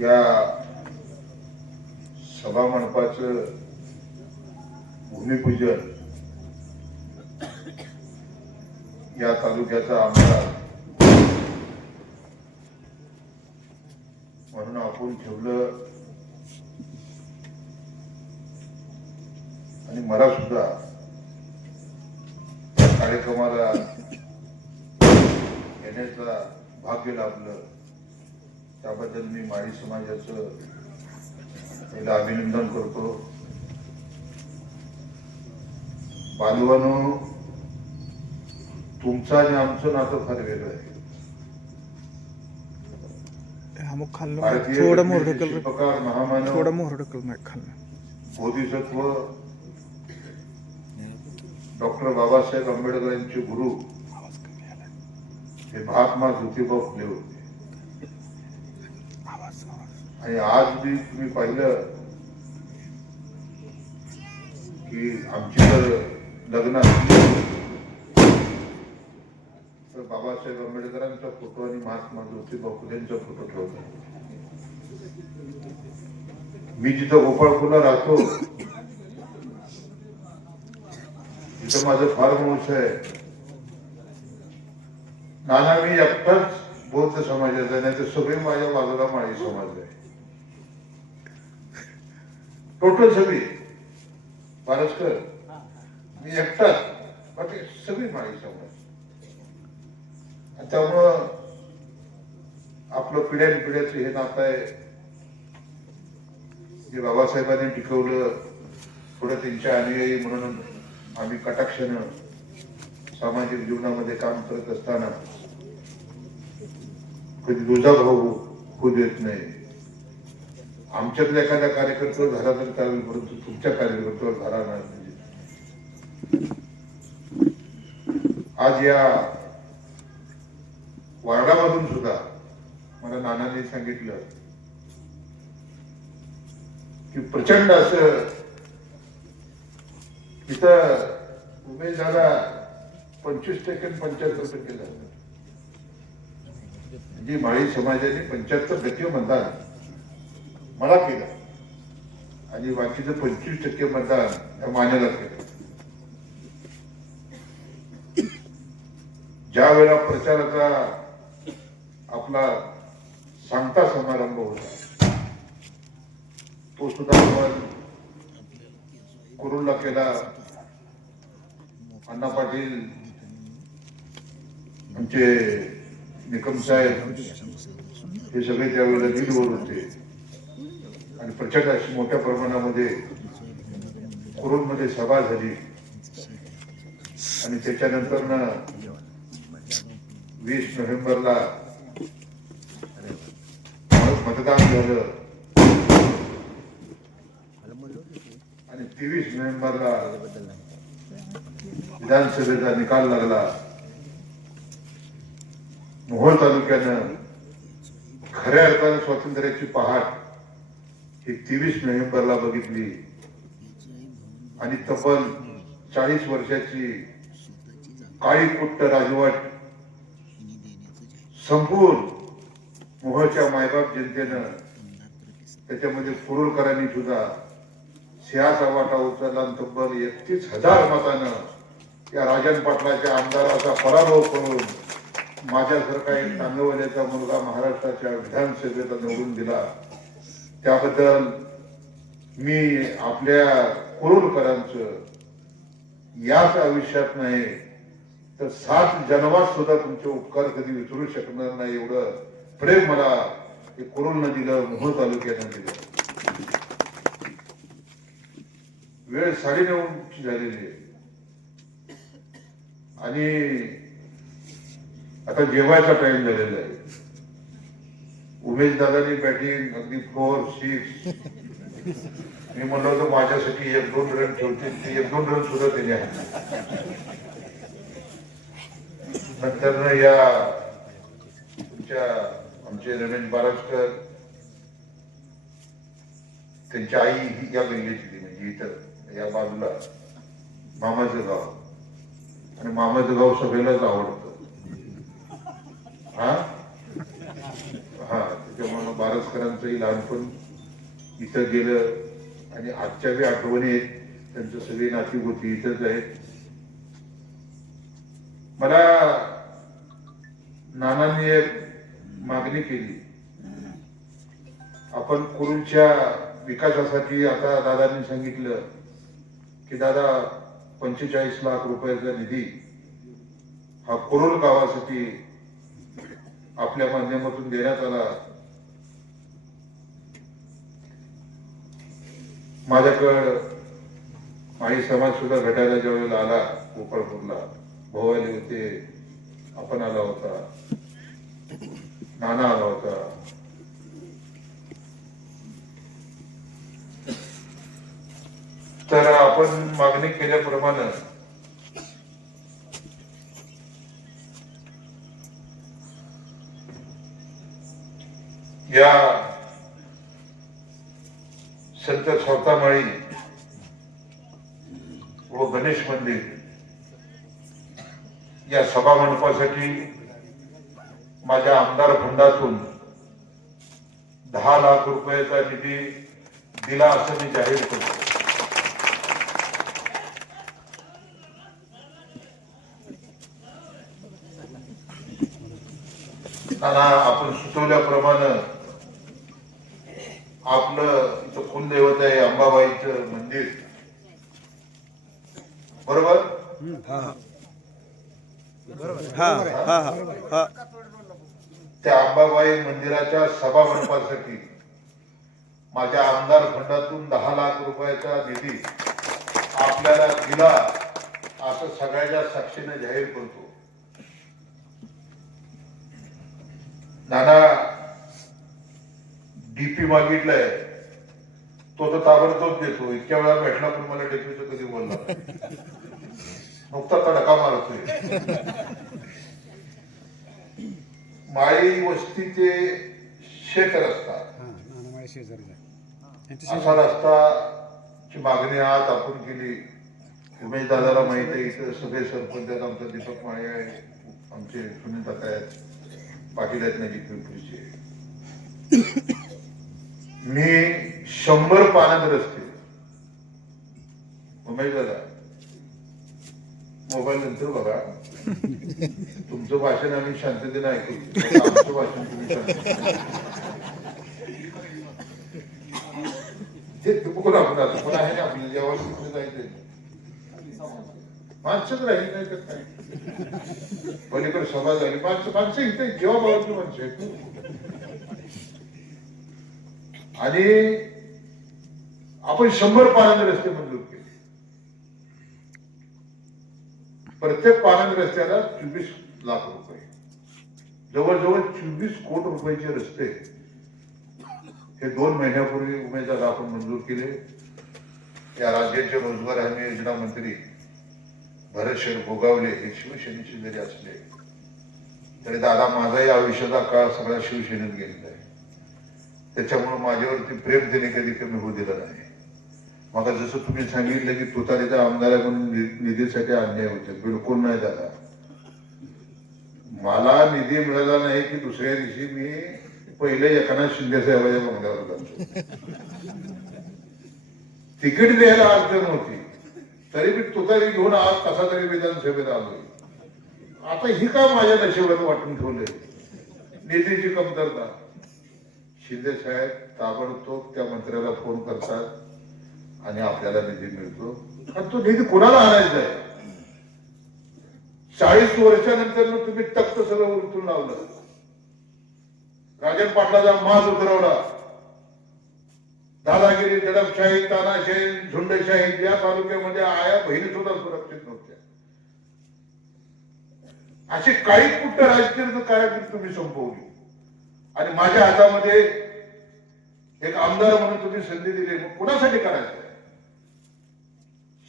या सभा मंडपाचं भूमिपूजन या तालुक्याचा आमदार म्हणून आपण ठेवलं आणि मला सुद्धा कार्यक्रमाला येण्याचा भाग्य लाभलं त्याबद्दल मी माळी समाजाचं पहिलं अभिनंदन करतो. बांधवांनो, तुमचं आणि आमचं नातं फार वेगळं आहे. थोडं मोहर ढकल बोधिसत्व डॉक्टर बाबासाहेब आंबेडकर यांचे गुरु हे महात्मा ज्योतिबा फुले होते. आणि आज मी तुम्ही पाहिलं की आमची जर लग्न तर बाबासाहेब आंबेडकरांचा फोटो आणि महात्मा ज्योतिबा फुलेंचा फोटो ठेवतो. मी जिथं गोपाळपूरला राहतो तिथं माझं फार्म हाऊस आहे. नाना मी एकटाच बौद्ध समाजाचा, नाही तर सगळे माझ्या बाजूला माळी समाज आहे. टोटल सगळी पारसकर मी एकटाच, बाकी सगळी माळी समाज. त्यामुळं आपलं पिढ्यानपिढ्याचं हे नातं आहे जे बाबासाहेबांनी टिकवलं. थोडं त्यांच्या अनुयायी म्हणून आम्ही कटाक्षानं सामाजिक जीवनामध्ये काम करत असताना कधी दुजाभाव होऊ देत नाही. आमच्यातल्या एखाद्या कार्यकर्त्यावर झाला तर चालेल, परंतु तुमच्या कार्यकर्त्यावर झाला नाही. आज या वार्डामधून सुद्धा मला नानांनी सांगितलं की प्रचंड असं तिथं उमेश दादा 25% 75% झालं. म्हणजे माळी समाजाने 75% मतदान मला केलं आणि बाकीचं 25% मतदान त्या मान्याला केलं. ज्या वेळेला प्रचाराचा आपला सांगता समारंभ होता तो सुद्धा आपण कुरुलला केला. अण्णा पाटील आमचे निकम साहेब हे सगळे त्यावेळेला लीडवर होते आणि प्रचंड अशी मोठ्या प्रमाणामध्ये कुरुलमध्ये सभा झाली. आणि त्याच्यानंतर 20 नोव्हेंबरला मतदान झालं आणि 23 नोव्हेंबरला विधानसभेचा निकाल लागला. मोहोळ तालुक्यानं खऱ्या अर्थानं स्वातंत्र्याची पहाट ही 23 नोव्हेंबरला बघितली आणि तब्बल 40 वर्षाची काळी कुट्ट राजवट संपूर्ण मोहोळच्या मायबाप जनतेनं त्याच्यामध्ये कुरुलकरांनी सुद्धा सिंहाचा वाटा उचलला आणि तब्बल 31,000 मतानं या राजन पाटलाच्या आमदाराचा पराभव करून माझ्यासारखा एक तांदवल्याचा मुलगा महाराष्ट्राच्या विधानसभेला निवडून दिला. त्याबद्दल मी आपल्या कुरुलकरांचं याच आयुष्यात नाही तर 7 जन्मात सुद्धा तुमचे उपकार कधी विसरू शकणार नाही एवढं प्रेम मला कुरुलनं दिलं, मोहोळ तालुक्यानं दिलं. वेळ 9:30 झालेली आहे आणि आता जेवायचा टाइम झालेला आहे. उमेश दादानी बॅटिंग अगदी 4, 6 मी म्हणलं होतं माझ्यासाठी 1-2 रन ठेवतील, ते 1-2 रन सुद्धा त्यांनी आहे. नंतर या तुमच्या आमचे रमेश बारसकर त्यांची आई या गल्लीतली, म्हणजे इथं या बाजूला मामाचं गाव, आणि मामाचं गाव सगळ्यालाच आवडतं. हा हा त्याच्यामुळे त्याच्यामुळे बारसकरांचंही लहानपण इथं गेलं आणि आजच्या बी आठवणी आहेत. त्यांचं सगळी नाती होती इथंच आहेत. मला नानांनी एक मागणी केली, आपण कुरुलच्या विकासासाठी, आता दादांनी सांगितलं की दादा 45 लाख रुपयाचा निधी हा कुरुल गावासाठी आपल्या माध्यमातून देण्यात आला. माझ्याकडं माळी समाज सुद्धा भेटायला ज्यावेळेला आला गोपाळपूरला, भाऊ आले होते, आपण आला होता, नाना आला होता. तर आपण मागणी केल्याप्रमाणे या संत स्वतःमाळी व गणेश मंदिर या सभा मंडपासाठी माझ्या आमदार फंडातून 10 लाख रुपयाचा निधी दिला असं मी जाहीर करतो. नाना, आपण सुचवल्याप्रमाणे आपलं इथं कुलदैवत आहे अंबाबाईचं मंदिर, बरोबर? त्या अंबाबाई मंदिराच्या सभा मंडपासाठी माझ्या आमदार फंडातून 10 लाख रुपयाचा निधी आपल्याला दिला असं सगळ्याच्या साक्षीने जाहीर करतो. नाना, डीपी मागितलाय तो तर ताबडतोब देतो. इतक्या वेळा भेटला पण मला डीपीचं कधी बोलला, नुकता तडका मारतोय. माळी वस्तीचे शेत रस्ता, असा रस्ताची मागणी आज आपण केली. उमेश दादाला माहित आहे, इथं सगळे सरपंच आहेत. आमचा दीपक माळी आहे, आमचे सुनील दादा आहेत, पाटील आहेत नजीक पिंपरीचे. मी 100 पाण्यात रस्ते, उमेश दादा मोबाईल नंतर बघा, तुमचं भाषण आम्ही शांततेने ऐकू, आमचं भाषण तुम्ही ते बघून आपण आता पण आहे ना आपल्याला जेव्हा कुठे जायचंय, माणसंच राहील नाही तर काय. पलीकडे सभा झाली, माणसं इथे जेव्हा बघायची माणसं आहेत. आणि आपण 100 पाण्याचे रस्ते मंजूर केले. प्रत्येक पाण्याच्या रस्त्याला 24 लाख रुपये, जवळजवळ 24 कोटी रुपयाचे रस्ते हे 2 महिन्यापूर्वी उमेदवार आपण मंजूर केले. या राज्याचे रोजगार हमी योजना मंत्री भरतशेठ गोगावले हे शिवसेनेचे जरी असले तरी दादा, माझाही आयुष्याचा काळ सगळा शिवसेनेत गेलेला आहे. त्याच्यामुळे माझ्यावरती प्रेम त्याने कधी कमी होऊ दिलं नाही. मग जसं तुम्ही सांगितलं की तुतारीचा आमदार म्हणून निधीसाठी अन्याय होते, बिलकुल नाही दादा. मला निधी मिळाला नाही की दुसऱ्या दिवशी मी पहिले एकनाथ शिंदे साहेबांच्या बंगल्यावर जातो. तिकीट द्यायला अडचण होती तरी मी तुतारी घेऊन आज कसा तरी विधानसभेत आलोय. आता ही का माझ्या नशिबात वाटून ठेवले, निधीची कमतरता. शिंदे साहेब ताबडतोब त्या मंत्र्याला फोन करतात आणि आपल्याला निधी मिळतो. आणि तो निधी कुणाला आणायचा आहे? 40 वर्षानंतर तुम्ही तख्त सगळं उलटून लावलं. राजन पाटलाचा माज उतरवला. दादागिरी, दडपशाही, तानाशाही, झुंडशाही या तालुक्यामध्ये आया बहिणी सुद्धा सुरक्षित नव्हत्या. अशी काही कुठ राजकीय काय तुम्ही संपवली आणि माझ्या हातामध्ये एक आमदार म्हणून तुम्ही संधी दिली. मग कुणासाठी करायचं?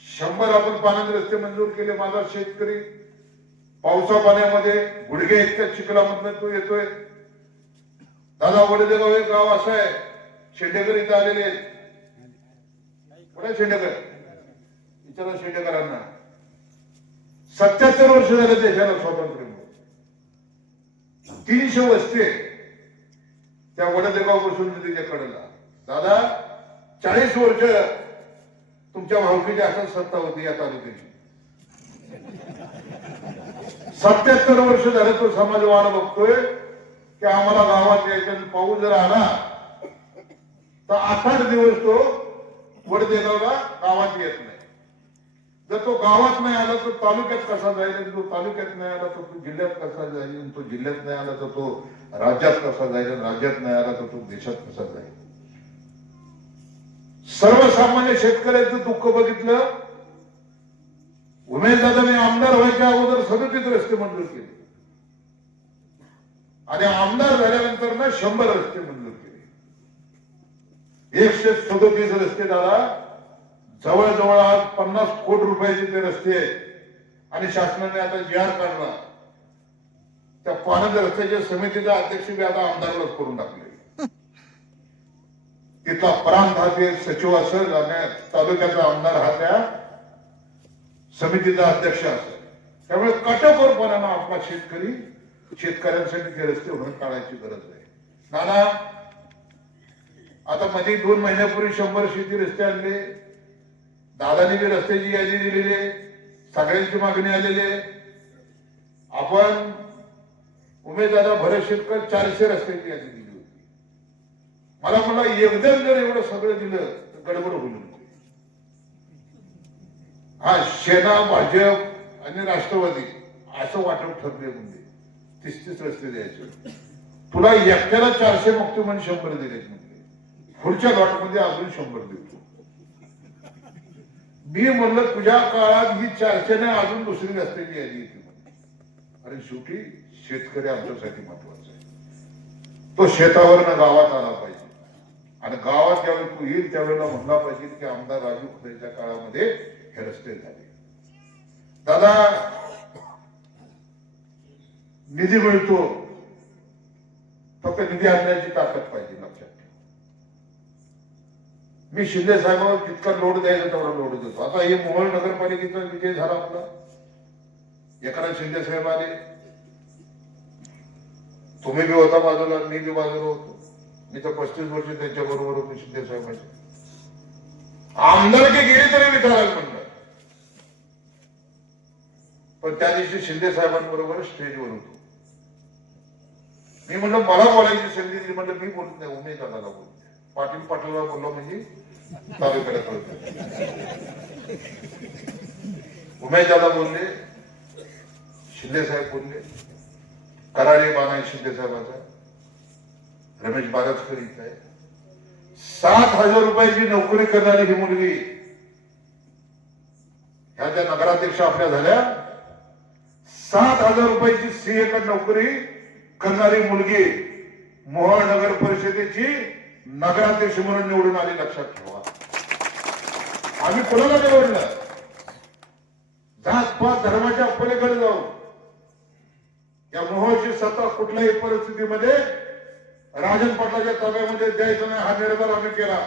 100 आपण पाण्याचे रस्ते मंजूर केले. माझा शेतकरी पावसा पाण्यामध्ये गुडघे इतक्या चिखलामधनं तो येतोय. दादा वडदेगाव एक गाव असं आहे, शेंडेकर इथं आलेले आहेत. कुठे शेंडेकर? विचारा शेंडेकरांना. 77 वर्ष झाले देशाला स्वातंत्र्य. 300 वस्ती. त्या वडदेगाव बसून नदीच्या कडेला. दादा 40 वर्ष तुमच्या भावकीच्या हातात सत्ता होती या तालुक्याची. 77 वर्ष झालं तो समाज वाढ बघतोय की आम्हाला गावात यायच्या. पाऊस जर आला तर 8-8 दिवस तो वडदेगावला गावात येत नाही. जर तो गावात नाही आला तर तालुक्यात कसा जाईल, आणि तो तालुक्यात नाही आला तर तो जिल्ह्यात कसा जाईल, आणि तो जिल्ह्यात नाही आला तर तो राज्यात कसा जाईल, आणि राज्यात नाही आला तर तो देशात कसा जाईल. सर्वसामान्य शेतकऱ्याचं दुःख बघितलं. उमेश दादाने आमदार व्हायच्या अगोदर 37 रस्ते मंजूर केले आणि आमदार झाल्यानंतर ना 100 रस्ते मंजूर केले. 137 रस्ते दादा जवळजवळ आज 50 कोटी रुपयाचे ते रस्ते आहेत. आणि शासनाने आता जी.आर. काढला. त्या पाणंद रस्त्याच्या समितीचा अध्यक्ष बी आता आमदारलाच करून टाकले. तिथला प्रांत हा ते सचिव असेल आणि तालुक्याचा आमदार हा त्या समितीचा अध्यक्ष असेल. त्यामुळे काटेकोरपणानं आपला शेतकऱ्यांसाठी ते रस्ते होणं काढायची गरज आहे. नाना आता मध्ये 2 महिन्यापूर्वी 100 शेती रस्ते आणले. दादानी बी रस्त्याची यादी दिलेली आहे. सगळ्यांची मागणी आलेली आहे. आपण उमेश दादा भरत शेतकर 400 रस्त्याची यादी दिली होती. मला म्हणलं एकदम जर एवढं सगळं दिलं तर गडबड होईल. हा सेना भाजप आणि राष्ट्रवादी असं वाटप ठरले. म्हणजे 30 रस्ते द्यायचे. तुला एकट्याला 400 मागतो म्हणजे 100 दिले. म्हणजे पुढच्या लॉटमध्ये अजून 100 देतो. मी म्हणलं तुझ्या काळात ही 400 ने अजून दुसरी रस्त्याची यादी येते. अरे शेवटी शेतकरी आमच्यासाठी महत्वाचा आहे. तो शेतावरनं गावात आला पाहिजे. आणि गावात ज्यावेळी तू येईल त्यावेळेला म्हणला पाहिजे की आमदार राजू खरेच्या काळामध्ये हे रस्ते झाले. दादा निधी मिळतो, फक्त निधी आणण्याची ताकद पाहिजे. लक्षात ठेव. मी शिंदे साहेबांवर जितका लोड द्यायचा तेवढा लोड देतो. आता हे मोहोळ नगरपालिकेचा विजय झाला आपला. एकनाथ शिंदे साहेब आले. तुम्ही बी होता बाजूला, मी बी बाजूला होतो. मी तर 35 वर्ष त्यांच्या बरोबर होतो शिंदे साहेबांचे. आमदारकी गेली तरी मी ठरायला म्हणलं. पण त्या दिवशी शिंदे साहेबांबरोबर स्टेजवर होतो. मी म्हणलं मला बोलायची संधी दिली. म्हणलं मी बोलत नाही, उमेश दादाला बोलतो. पाटील पाटीलला बोललो म्हणजे तालुक्याला कळत. उमेश दादा बोलले, शिंदे साहेब बोलले, कराडे बाणा शिंदे साहेबाचा, रमेश बारसकर इथं आहे. 7,000 रुपयाची नोकरी करणारी ही मुलगी ह्या ज्या नगराध्यक्ष आपल्या झाल्या, 7,000 रुपयाची सीए कडे नोकरी करणारी मुलगी मोहोळ नगर परिषदेची नगराध्यक्ष म्हणून निवडून आली. लक्षात ठेवा. आम्ही कोणाला निवडलं? जात पात धर्माच्या पलीकडे जाऊ. या मोहोळची सत्ता कुठल्याही परिस्थितीमध्ये राजन पाटलाच्या ताब्यामध्ये द्यायचं नाही हा निर्धार आम्ही केला.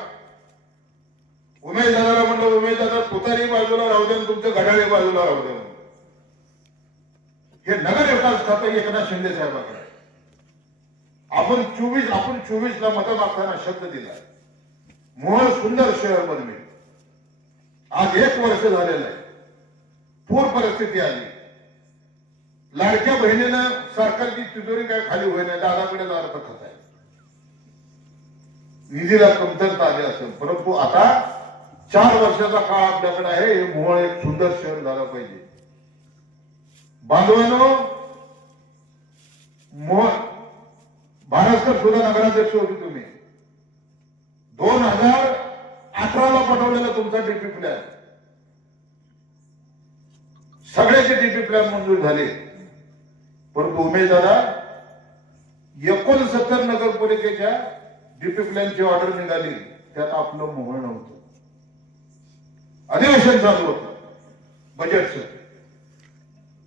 उमेश दादाला म्हणलं, उमेश दादा तुतारी बाजूला राहू द्या, तुमचं घड्याळी बाजूला राहू द्या. हे नगर विकास खातं एकनाथ शिंदे साहेबांकडे. आपण 24 ला मतं मागताना शब्द दिला. मोहोळ सुंदर शहर बनवेल. आज 1 वर्ष झालेलं आहे. पूर परिस्थिती आली. लाडक्या बहिणीनं सरकारची तिजोरी काय खाली होईना. दादाकडे अर्थ खात आहे. निधीला कमतरता आली असेल, परंतु आता 4 वर्षाचा काळ आपल्याकडे आहे. हे मोहोळ एक सुंदर शहर झालं पाहिजे. बांधवांनो, भारतकर सुद्धा नगराध्यक्ष होते तुम्ही. 2018ला पटवलेला तुमचा डीपी प्लॅन, सगळ्याचे डीपी प्लॅन मंजूर झाले. परंतु उमेश दादा 69 नगरपालिकेच्या डीपी प्लॅनची ऑर्डर निघाली, त्यात आपलं मोहोळ नव्हतं. अधिवेशन चालू होतं बजेटचं.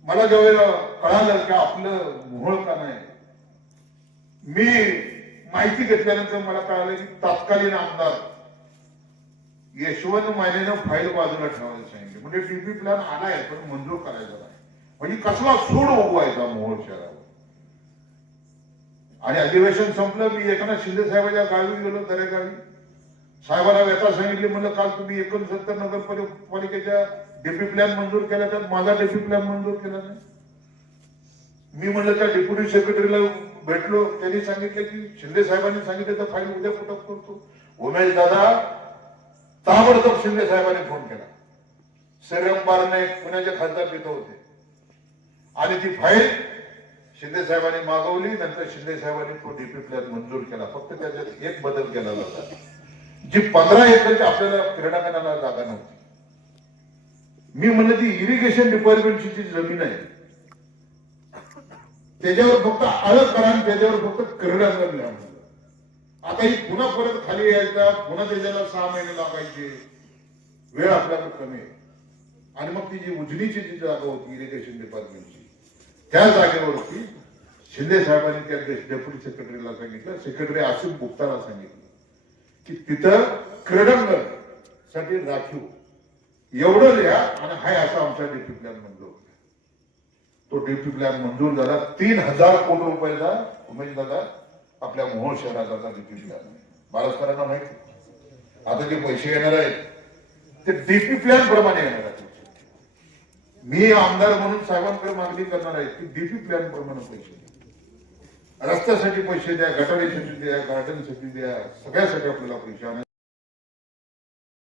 मला ज्यावेळेला कळालं की आपलं मोहोळ का नाही, मी माहिती घेतल्यानंतर मला कळालं की तत्कालीन आमदार यशवंत मानेनं फाईल बाजूला ठेवायला सांगितले. म्हणजे डीपी प्लॅन आलाय पण मंजूर करायचा नाही. म्हणजे कसला सूड उगवायचा मोहोळ शहरावर. आणि अधिवेशन संपलं. मी एकनाथ शिंदे साहेबांच्या गावी गेलो, दरेगावी. साहेबांना व्यथा सांगितली, म्हणलं काल तुम्ही 69 नगरपालिकेच्या डेप्युटी प्लॅन मंजूर केला, त्यात माझा डेप्युटी प्लॅन मंजूर केला नाही. मी म्हणलं त्या डेप्युटी सेक्रेटरीला भेटलो, त्यांनी सांगितलं की शिंदे साहेबांनी सांगितलं तर फाईल उद्या पुटअप करतो. उमेश दादा ताबडतोब शिंदे साहेबांनी फोन केला. श्रीरंग बारणे पुण्याचे खासदार तिथं होते आणि ती फाईल शिंदे साहेबांनी मागवली. नंतर शिंदे साहेबांनी तो डीपी प्लॅन मंजूर केला. फक्त त्याच्यात एक बदल केला होता, जी 15 एकरची आपल्याला क्रीडांगणाला जागा नव्हती. मी म्हणलं ती इरिगेशन डिपार्टमेंटची जी जमीन आहे त्याच्यावर फक्त आळं करा आणि त्याच्यावर फक्त क्रीडांगण लिहा. आता ही पुन्हा परत खाली यायचा, पुन्हा त्याच्याला 6 महिने लागायचे, वेळ आपल्याकडे कमी आहे. आणि मग ती जी उजनीची जी जागा होती इरिगेशन डिपार्टमेंटची, त्या जागेवरती शिंदे साहेबांनी त्या डेप्युटी सेक्रेटरीला सांगितलं, सेक्रेटरी आसिफ गुप्ताला सांगितलं की तिथं क्रीडांगण साठी राखीव एवढं लिहा आणि हाय असा आमचा डीपी प्लॅन मंजूर. तो डीपी प्लॅन मंजूर झाला. 3000 कोटी रुपयाचा उमेश दादा आपल्या मोहोळ शहराचा डीपी प्लॅन. बाळासाहेबांना माहिती आता जे पैसे येणार आहेत ते डीपी प्लॅन प्रमाणे येणार आहेत. मी आमदार म्हणून साहेबांकडे मागणी करणार आहे की डीपी प्लॅन प्रमाणे पैसे द्या, रस्त्यासाठी पैसे द्या, गटारीसाठी द्या, गार्डनसाठी द्या, सगळ्यासाठी आपल्याला पैसे